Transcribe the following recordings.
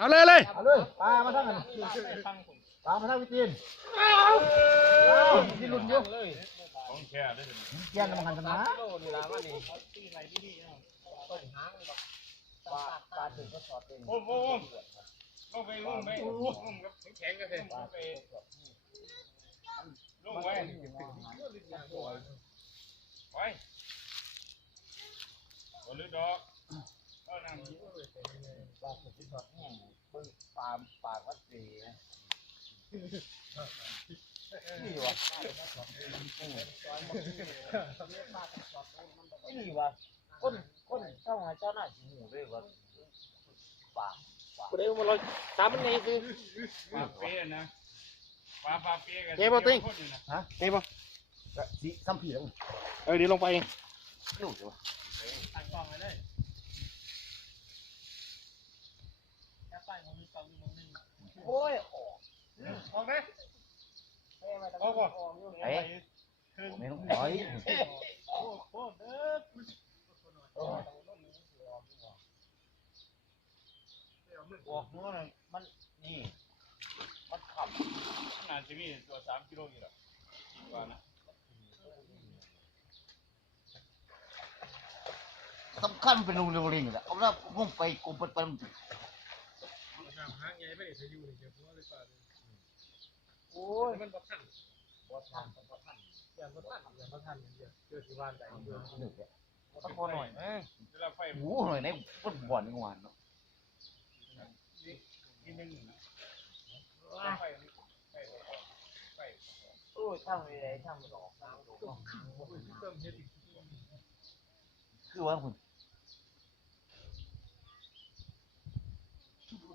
เอาเลยเลยเอาเลยปลามาทั้งนั้นปลามาทั้งวิตีนเอาที่รุ่นอยู่ของแค่ได้เลยเกี่ยนมันหันชนะโอ้โหลงไปลงไปลงกับแข็งกันเลยลงไปลงไปไปบอลดอกก็นั่ง ปลาปลาวัดสีนี่วะนี่วะคนคนเข้ามาเจ้าหน้าที่หมูด้วยวะปลากูได้มาลอยตามมันไงคือปลาเปี้ยนะปลาปลาเปี้ยกันเจ๊บ่ติ้งฮะนี่ปะสีซ้ำผีแล้วเออเดี๋ยวลงไปเองลูกวะ โอ้ยออกไหมออกก่อนเอ้ไม่ต้องถอยบอกเมื่อไมันนี่ มันขับนานจะมีตัวสามกิโลอยู่หรอกว่านะสำคัญเป็นรูเร็วลิงแหละเอาละมุ่งไปกูไป ไปโอ้ยมันบ่ทันบ่ทันบ่ทันอย่าบ่ทันอย่าบ่ทันเดี๋ยวเจอที่บ้านได้เดี๋ยวหนึ่งเนี่ยตะโกนหน่อยนะเวลาไฟโอ้โหหน่อยในฟุตบอลนี่หวานเนาะนิดนึงไฟไฟไฟโอ้ยช่างไม่ได้ช่างไม่ออกช่างดูคือว่าคุณได้ดูเร็วลิงโทษโอ้ยสามเ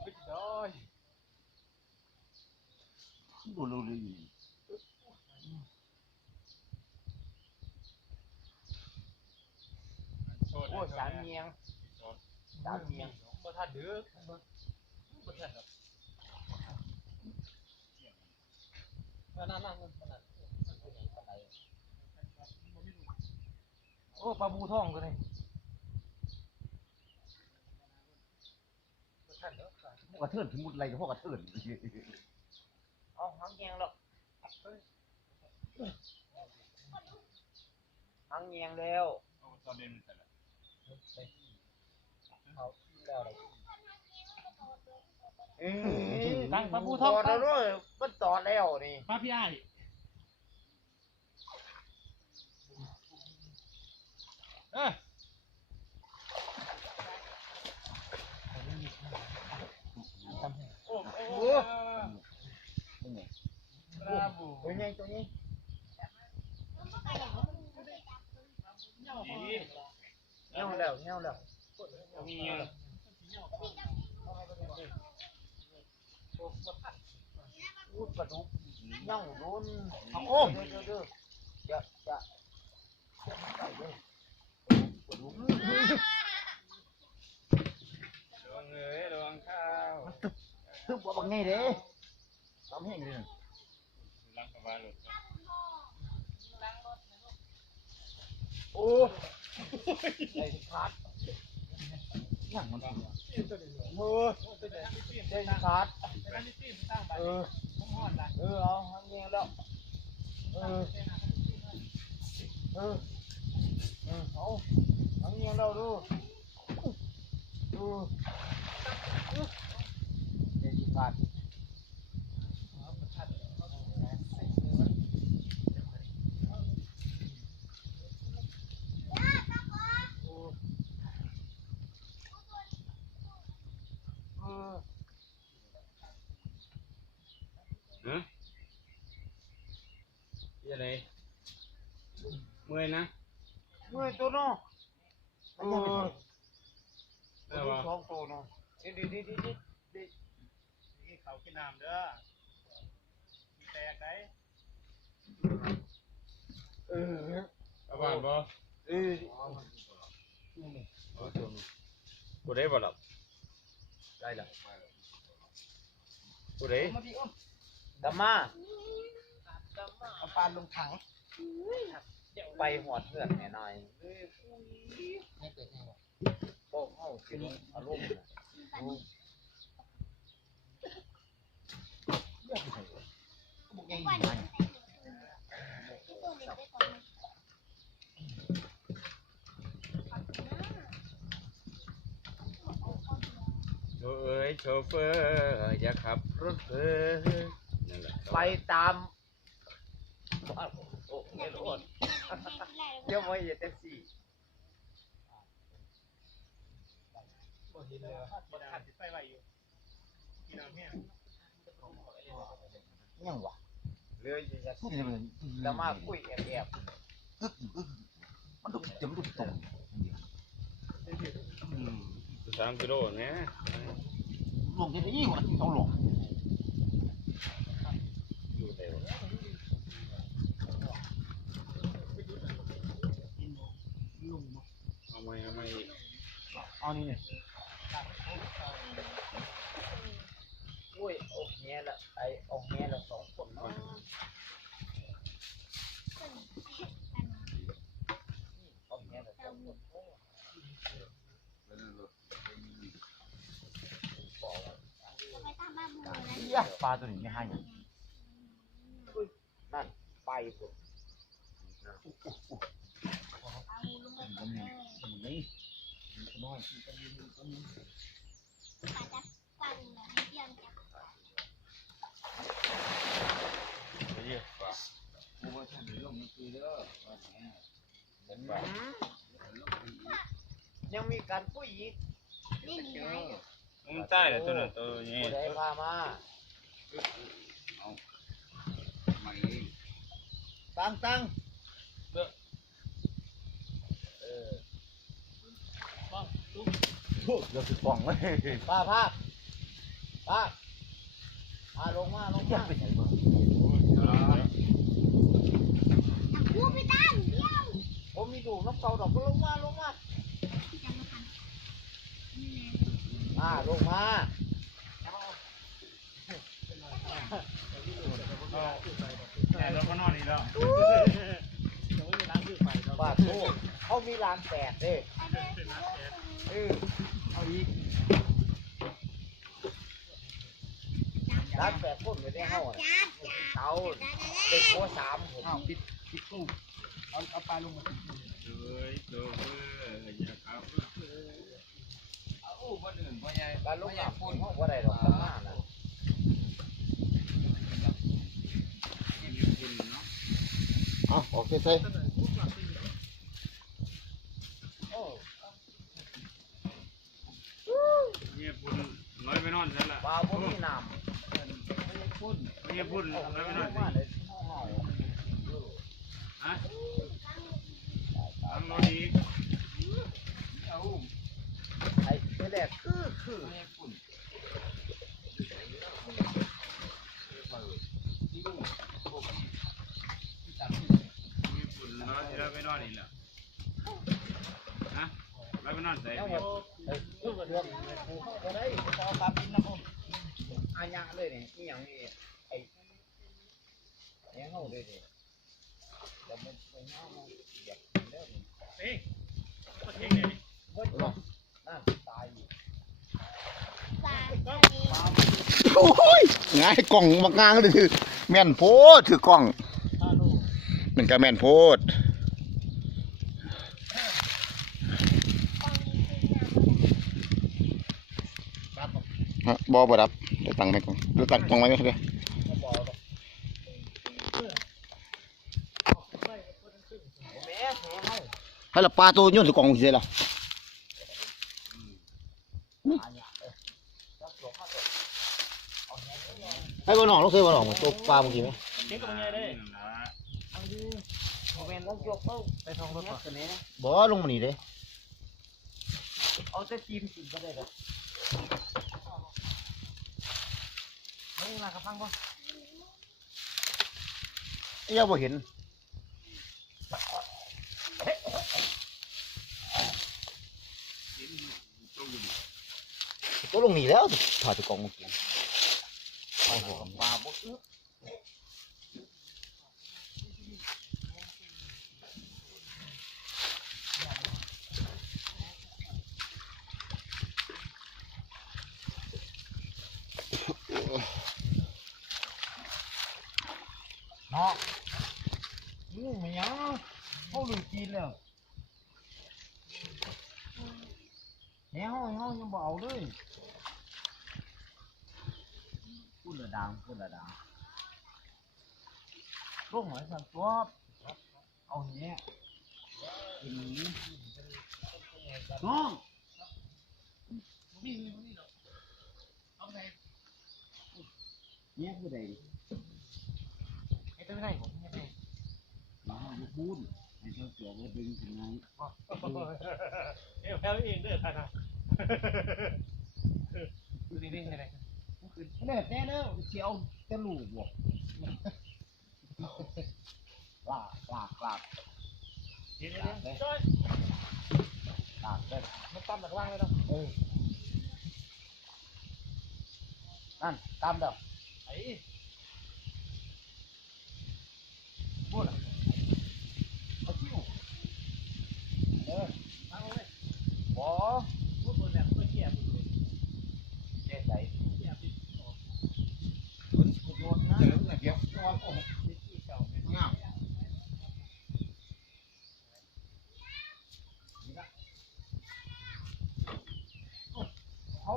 มียงสามเมียงบ่ทันเด้อบ่ทันครับนั่นนั่นนั่นโอ้ปลาบูทองตัวนี้บ่ทันเด้อ พวกกระเทินถึงมุดไรกับพวกกระเทินเอาหางแยงหรอกหางแยงแล้วตอนเด่นแต่ละเอาแล้วอะไรตั้งปลาบูทองต่อแล้วด้วยมันต่อแล้วนี่ปลาพี่ไอ้เออ โอ้โหนี่ไงปลาบูตัวใหญ่ตัวนี้ดีเงี้ย ทุบว่าบังไงเด้ตามแห้งเลยล้างกระบาลหลุดโอ้ไอ้ขาดย่างมันมือไอ้ขาดเออเออเอาหางแยงแล้วเออเออเออเอาหางแยงแล้วดูดู ไอ้ขาดฮะยังไงเมื่อยนะเมื่อยตัวเนาะเออเออวะท้องโตเนาะดีดีดีดีดีนี่ เขากินน้ำเด้อมีแตกได้เออเอาบ้านบ่เออกูได้บ่หรอกได้ละกูได้ดำมาเอาปานลงถัง ไปหอดเพื่อนแน่นอยโป้เข้าสิลงอารมณ์ มันโอ้ยโชเฟอร์อย่าขับรถเพ้อนั่นแหละไปตามโอ้ไม่รู้เดี๋ยวมาเหยียดแท็กซี่ยังวะ เรือจะพูดยังไงจะมาคุยแอบแอบมันดูจะมันดูตรงสามกิโลเนะลงจะได้ยิ่งกว่าต้องลงอยู่แต่ว่าเอาไม่เอาไม่เอานี่เนี่ยอุ้ยโอเคละไอโอเคละสองคนเนาะโอเคละสองคน เหี้ยปลา ตัวนี้ไม่ให้ยังนั่นไปผมมันนี่มันนี่น้อยยังมีการคุยอีกมันใต้เลยตัวนั้นตัวนี้ผู้ใดพามา ตั้งตั้งเออเดี๋ยวคือกล่องเลยป้าภาพภาพพาลงมาลงยัมางไปไหนบ้างผมมีดูน้ำเก่าดอกก็ลงมาลงมามาลงมา แม่รถก็นอนนี่แล้วป้าโทษเขามีร้านแปดเด้เออเอาอีกร้านแปดคนไม่ได้เข้าอะเขาเด็กโคสามผมปิดปิดตู้เอาเอาปลาลงมาเอ้ยโชเฟอร์อย่าขับรถเพ้อเอาคนอื่นพ่อใหญ่การลงน้ำคนเขาว่าได้ดอกตำนานน่ะ กินกินเนาะ เอาโอเคใส่โอ้เนี่ยพุ่นน้อยไปนอนซะละปลาพวกนี้น้ำเนี่ยพุ่นเอาน้อยไปนลอนงสิมาเลยเอาฮะทำรถอีกเอาไอ้ที่แรกคือคือ เนี่ยพุ่นน้อยที่เราไป นอนนี่แหละฮะเราไปนอนใส่ยังหมเนี่ยดไอ้คือเรื่องก็ได้เอาปลาบินนะผมอาญะเลยนี่นี่อย่างนี้ไอ้ยังเอาเลยนี่เดี๋ยวมันไปเอามาเหยียบเด้อนี่เฮ้ยก็เท่งเลยเบิดนั่นตายอยู่โอ้ยง่ายกล่องมากลางเลยถือแม่นโพดถือกล่องหนึ่งก็แม่นโพด ฮะบอบรับเดี๋ยวตังค์ไม่ก่อนเดี๋ยวตังค์ตรงไว้ไหมครับเดี๋ยวเขาบอกหรอกแม่แหเฮาให้ละปลาตัวโยนถือกล่องเสียละอาญะเออจับหลวงมาเถอะเอาแหนี่เลยให้บอลหนองต้องใส่บอลหนองตัวปลาเมื่อกี้ไหมเช็คกับมึงไงได้เอาดิเอาแม่นต้องยกเข้าไปทองรถตัวนี้นะบอลงมานี่เด้เอาแต่จีนกินก็ได้ห รอไม่มากระพังป่เอ้ยบ่เห็นตัวลงนี่แล้วถ่ายถือกองเมื่อกี้โอ้โหปลาบุกอึ๊บ เนาะนี่ไม่ยังเขาลืมกินแล้วเนี่ยเขาเขายังบ่เอาเลยพูดละดังพูดละดังลูกหมายสั่งตัวเอาเนี้ยกินนี้น้องเนี่ยคือใด ไอ้ตัวไม่ได้ผมไม่ได้มาบุบูนให้เจ้าเสือมาดึงถึงไงเอ้ยแพ้วเองเด้อท่านนะดูดิเด้งอะไรเลิศแน่เด้อเชียวจะลูกบ่ลากลากลากเดี๋ยวเดี๋ยวเดี๋ยวจ้อยลากเด้อมันตั้มหลักล่างเลยเนาะเออนั่นตามเด้อไอ้ ก่าเป็นงามเขา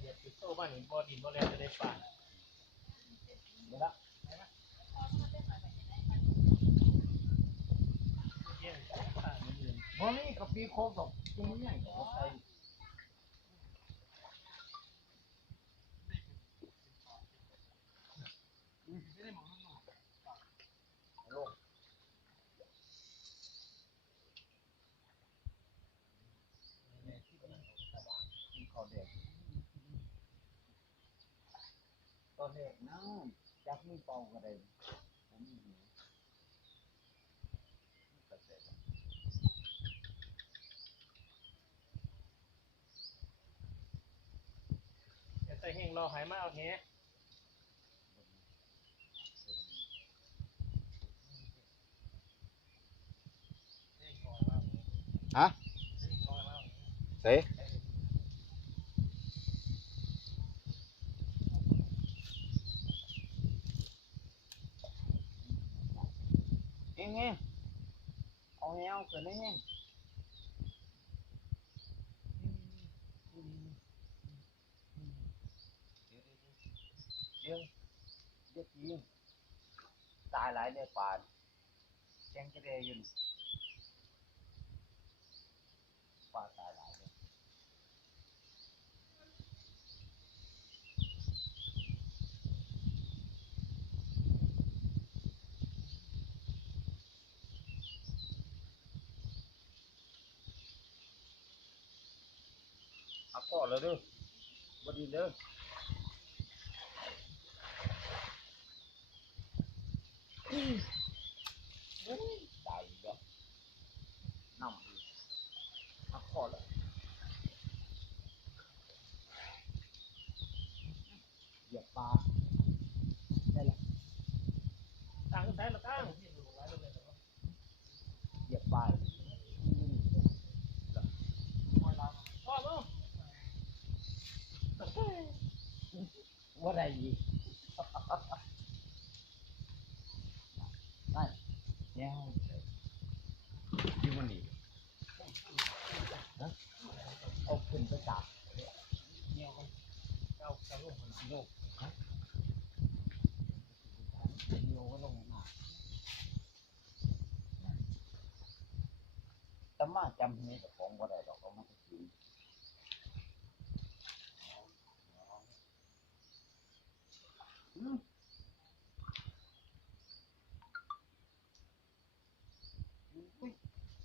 เด็ดโต้บ้านหนึ่งบ่อดินบ่อแล้วจะได้ป่าเดี๋ยวละ เยี่ยมป่า เงินวันนี้กับปีโคกดอกตรงนี้ก็ใส่เขาเด็กตอนเด็กนะจักมีเป่าก็ได้ผมมีหูก็เสร็จ เดี๋ยวใส่แห้งรอหายมาเอาแท้ฮะเสยเองไงเอาเงี้ยเอาเกินได้ไงเดี๋ยว เดี๋ยวกินตายหลายเดือนป่านแจ้งจะได้ยินป่าตายหลายเดือนเอาก่อนเลยเด้อบดีเด้อ ตายอีกแล้ำอีกอาก่อนเลยเหยียบปลาได้ละตั้งใส่ละตั้งเหยียบปลาพ่อลูกว่าได้อีกนั่นเนี่ยอยู่มันนี่นะเอาขึ้นไปจับ เงี้ยวกันเก้าเก้าลูกมันลูก โยก็ลงมา แต่มาจำนี้แต่ของบ่ได้ดอกเอามากินอืมอุ้ย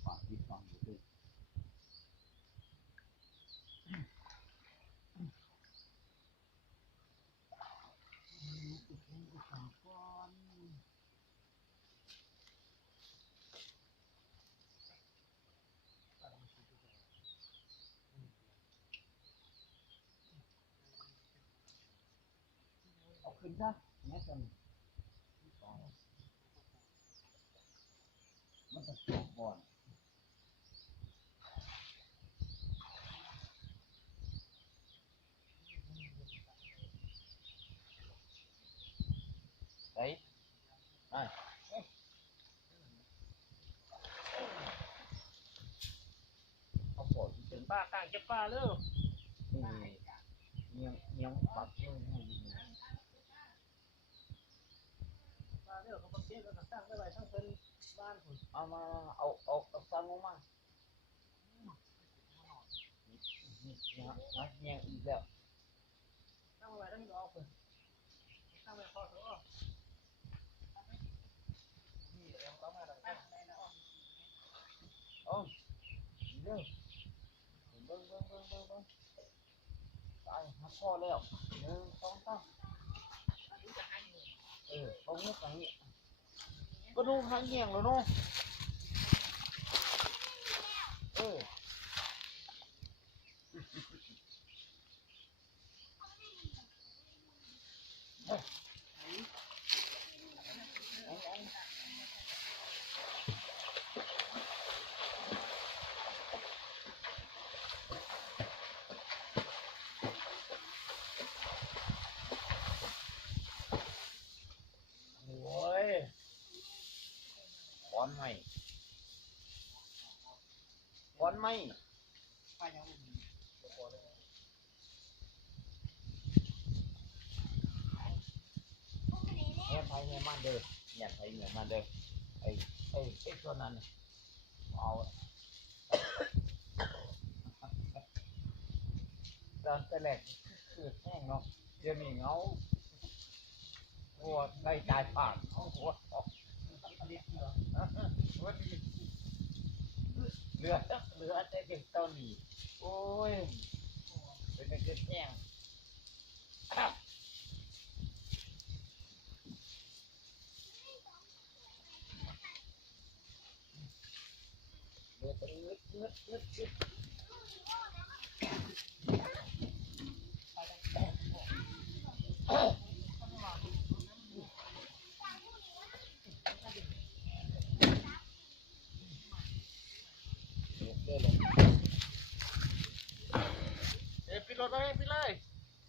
ปากที่ฟังอยู่ด้วย เอาขึ้นซะแม่กันมันจะจบก่อนไหนไปเอาปอดถึงป้าต่างเก็บป้าเร็วนี่เงี้ยเงี้ยปักเงี้ยเงี้ยเงี้ย ป้า เร็วเขาเก็บแล้วก็ตั้งไว้ไว้ทั้งเป็นบ้านผมเอามาเอาเอาเอาตั้งลงมานี่นี่ฮะฮะเงี้ยอีกแล้วตั้งไว้ทั้งดอกเลยตั้งไว้พอเถอะเอาเร็วเบิ้งเบิ้งเบิ้งเบิ้งเบิ้งตายหักคอแล้วหนึ่งสองสามเออเอาเงี้ยไปเงี้ย ก็ดูหางเงี้ยงแล้วเนาะเออ โอ้ย ขอนไม้ข อนไม้ป้ายังไม่มีแห่ไผแห่มันเด้อแห่ไผแห่มันเด้อไอ้ไอ้ไอ้ตัวนั้นน่ะเอาตอนแต่แรกคือแห้งเนาะเดี๋ยวนี้เหงาหัวใกล้ตายผ่านเอาหัวออกหัวดี เหลือเหลือได้เด็กตอนนี้โอ้ย เป็นเกิดแห้งเดือดงึดงึดเลือดเลยเอ้ยปิด